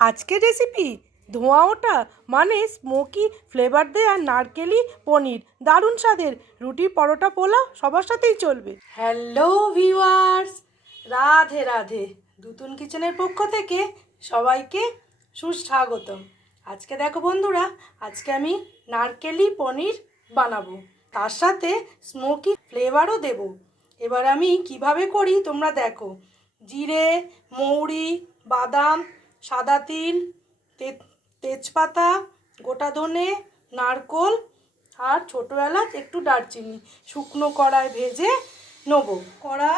আজকের রেসিপি ধোঁয়া ওটা মানে স্মোকি ফ্লেভার দেয়া নারকেলি পনির। দারুণ স্বাদের। রুটি পরোটা পোলাও সবার সাথেই চলবে। Hello viewers Radhe Radhe. দুতুন কিচেনের পক্ষ থেকে সবাইকে সুস্বাগতম। আজকে দেখো বন্ধুরা, আজকে আমি নারকেলি পনির বানাবো। তার সাথে স্মোকি ফ্লেভারও দেব। এবার আমি কীভাবে করি তোমরা দেখো। জিরে, মৌরি, বাদাম সাদা তিল তেজপাতা, গোটা ধনে, নারকোল আর ছোটো এলাচ, একটু দারচিনি। শুকনো কড়ায় ভেজে নেব। কড়া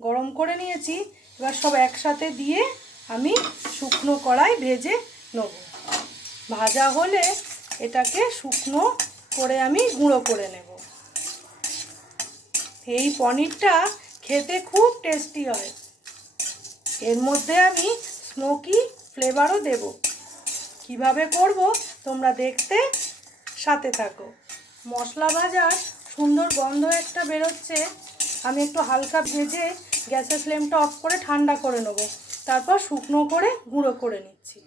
গরম করে নিয়েছি। এবার সব একসাথে দিয়ে আমি শুকনো কড়াই ভেজে নেব। ভাজা হলে এটাকে শুকনো করে আমি গুঁড়ো করে নেব। এই পনিরটা খেতে খুব টেস্টি হয়। এর মধ্যে আমি স্মোকি ফ্লেভারও দেব। কীভাবে করব? তোমরা দেখতে সাথে থাকো। মশলা ভাজার সুন্দর গন্ধ একটা বেরোচ্ছে। আমি একটু হালকা ভেজে গ্যাসের ফ্লেমটা অফ করে ঠান্ডা করে নেব। তারপর শুকনো করে গুঁড়ো করে নিচ্ছি।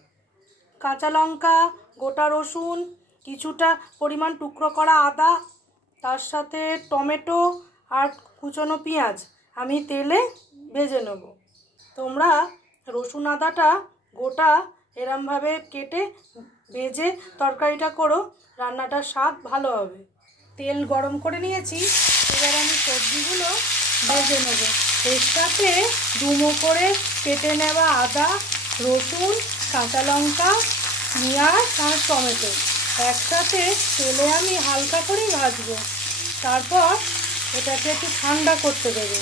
কাঁচা লঙ্কা, গোটা রসুন, কিছুটা পরিমাণ টুকরো করা আদা, তার সাথে টমেটো আর কুচনো পেঁয়াজ আমি তেলে ভেজে নেব। তোমরা রসুন আদাটা গোটা এরমভাবে কেটে ভেজে তরকারিটা করো, রান্নাটার স্বাদ ভালো হবে। তেল গরম করে নিয়েছি, এবার আমি সবজিগুলো ভেজে নেব। সাথে ডুমো করে কেটে নেওয়া আদা, রসুন, কাঁচা লঙ্কা, পেঁয়াজ আর টমেটো। একসাথে তেলে আমি হালকা করেই ভাজবো। তারপর এটাকে একটু ঠান্ডা করতে দেবে।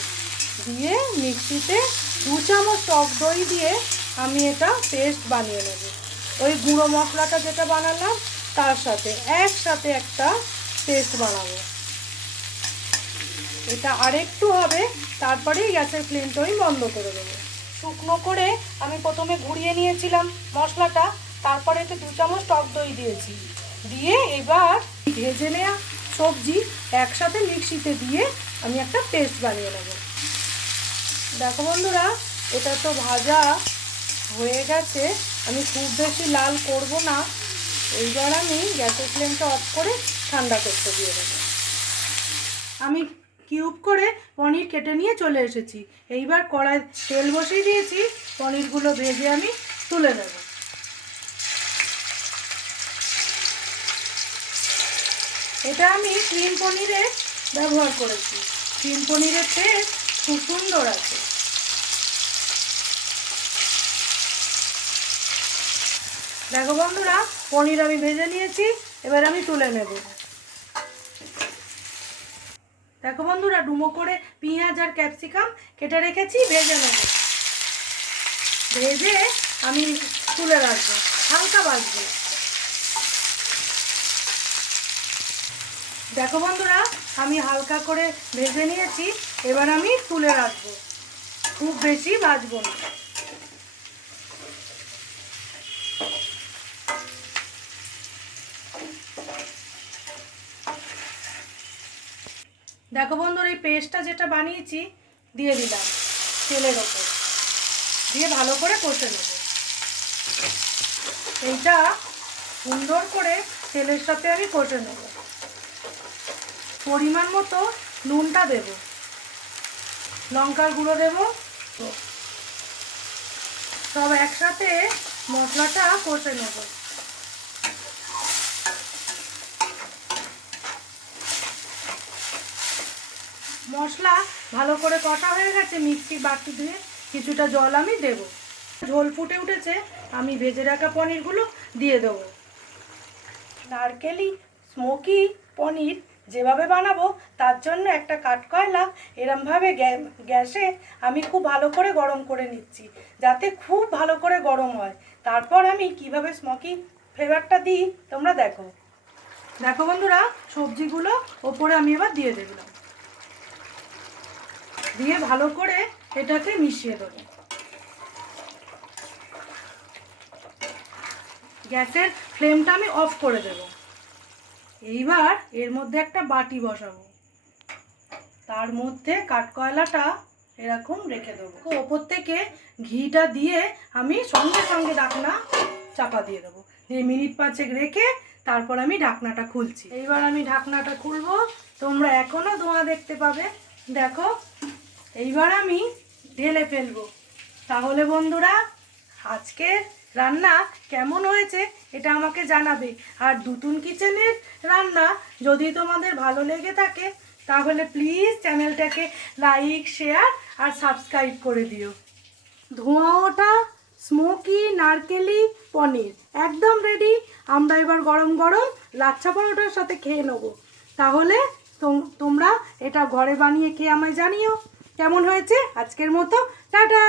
দিয়ে মিক্সিতে দু চামচ টক দই দিয়ে আমি এটা পেস্ট বানিয়ে নেব। ওই গুঁড়ো মশলাটা যেটা বানালাম, তার সাথে একসাথে একটা পেস্ট বানাবো। এটা আরেকটু হবে, তারপরেই গ্যাসের ফ্লেমটা আমি বন্ধ করে দেবো। শুকনো করে আমি প্রথমে ঘুরিয়ে নিয়েছিলাম মশলাটা, তারপরে এতে দু চামচ টক দই দিয়েছি। দিয়ে এবার ভেজে নেওয়া সবজি একসাথে মিক্সিতে দিয়ে আমি একটা পেস্ট বানিয়ে নেব। দেখো বন্ধুরা, এটা তো ভাজা হয়ে গেছে। আমি খুব বেশি লাল করব না। এইবার আমি গ্যাসের ফ্লেমটা অফ করে ঠান্ডা করতে দিয়ে দেবো। আমি কিউব করে পনির কেটে নিয়ে চলে এসেছি। এইবার কড়াই তেল বসিয়ে দিয়েছি। পনিরগুলো ভেজে আমি তুলে নেব। এটা আমি ক্রিম পনিরের ব্যবহার করেছি। ক্রিম পনিরের টেস্ট খুব সুন্দর আছে। দেখো বন্ধুরা, পনির আমি ভেজে নিয়েছি, এবার আমি তুলে নেব। দেখো বন্ধুরা, ডুমো করে পেঁয়াজ আর ক্যাপসিকাম কেটে রেখেছি, ভেজে নেব। ভেজে আমি তুলে রাখব, হালকা বাজবো দেখো বন্ধুরা, আমি হালকা করে ভেজে নিয়েছি, এবার আমি তুলে রাখব। খুব বেশি ভাজবো না। দেখো বন্ধুরা, এই পেস্টটা যেটা বানিয়েছি, দিয়ে দিলাম তেলের ওপর। দিয়ে ভালো করে কষে নেব। এইটা সুন্দর করে তেলের সাথে আমি কষে নেব। পরিমাণ মতো নুনটা দেব। লঙ্কার গুঁড়ো দেব। সব একসাথে মশলাটা কষে নেব। মশলা ভালো করে কষা হয়ে গেছে মিক্সি বাটি দিয়ে কিছুটা জল আমি দেব। ঝোল ফুটে উঠেছে, আমি ভেজে রাখা পনিরগুলো দিয়ে দেবো। নারকেলি, স্মোকি পনির যেভাবে বানাবো, তার জন্য একটা কাঠকয়লা এরমভাবে গ্যা- গ্যাসে আমি খুব ভালো করে গরম করে নিচ্ছি, যাতে খুব ভালো করে গরম হয়। তারপর আমি কীভাবে স্মোকি ফ্লেভারটা দিই, তোমরা দেখো। দেখো বন্ধুরা, সবজিগুলো ওপরে আমি এবার দিয়ে দিলাম। দিয়ে ভালো করে এটাকে মিশিয়ে দেবো। গ্যাসের ফ্লেমটা আমি অফ করে দেব। এইবার এর মধ্যে একটা বাটি বসাবো। তার মধ্যে কাঠকয়লাটা এরকম রেখে দেবো। ওপর থেকে ঘিটা দিয়ে আমি সঙ্গে সঙ্গে ডাকনা চাপা দিয়ে দেবো। দিয়ে মিনিট পাঁচেক রেখে তারপর আমি ঢাকনাটা খুলছি। এইবার আমি ঢাকনাটা খুলবো। তোমরা এখনও ধোঁয়া দেখতে পাবে। দেখো এইবার আমি ঢেলে ফেলব। তাহলে বন্ধুরা, আজকে রান্না কেমন হয়েছে এটা আমাকে জানাবে। আর দুতুন কিচেনের রান্না যদি তোমাদের ভালো লেগে থাকে, তাহলে প্লিজ চ্যানেলটাকে লাইক, শেয়ার আর সাবস্ক্রাইব করে দিও। ধোঁয়া ওঠা, স্মোকি, নারকেলি, পনির একদম রেডি আমরা এবার গরম গরম লাচ্ছা পরোটার সাথে খেয়ে নেব। তাহলে তোম- তোমরা এটা ঘরে বানিয়ে খেয়ে আমায় জানিও। কেমন হয়েছে? আজকের মতো টাটা!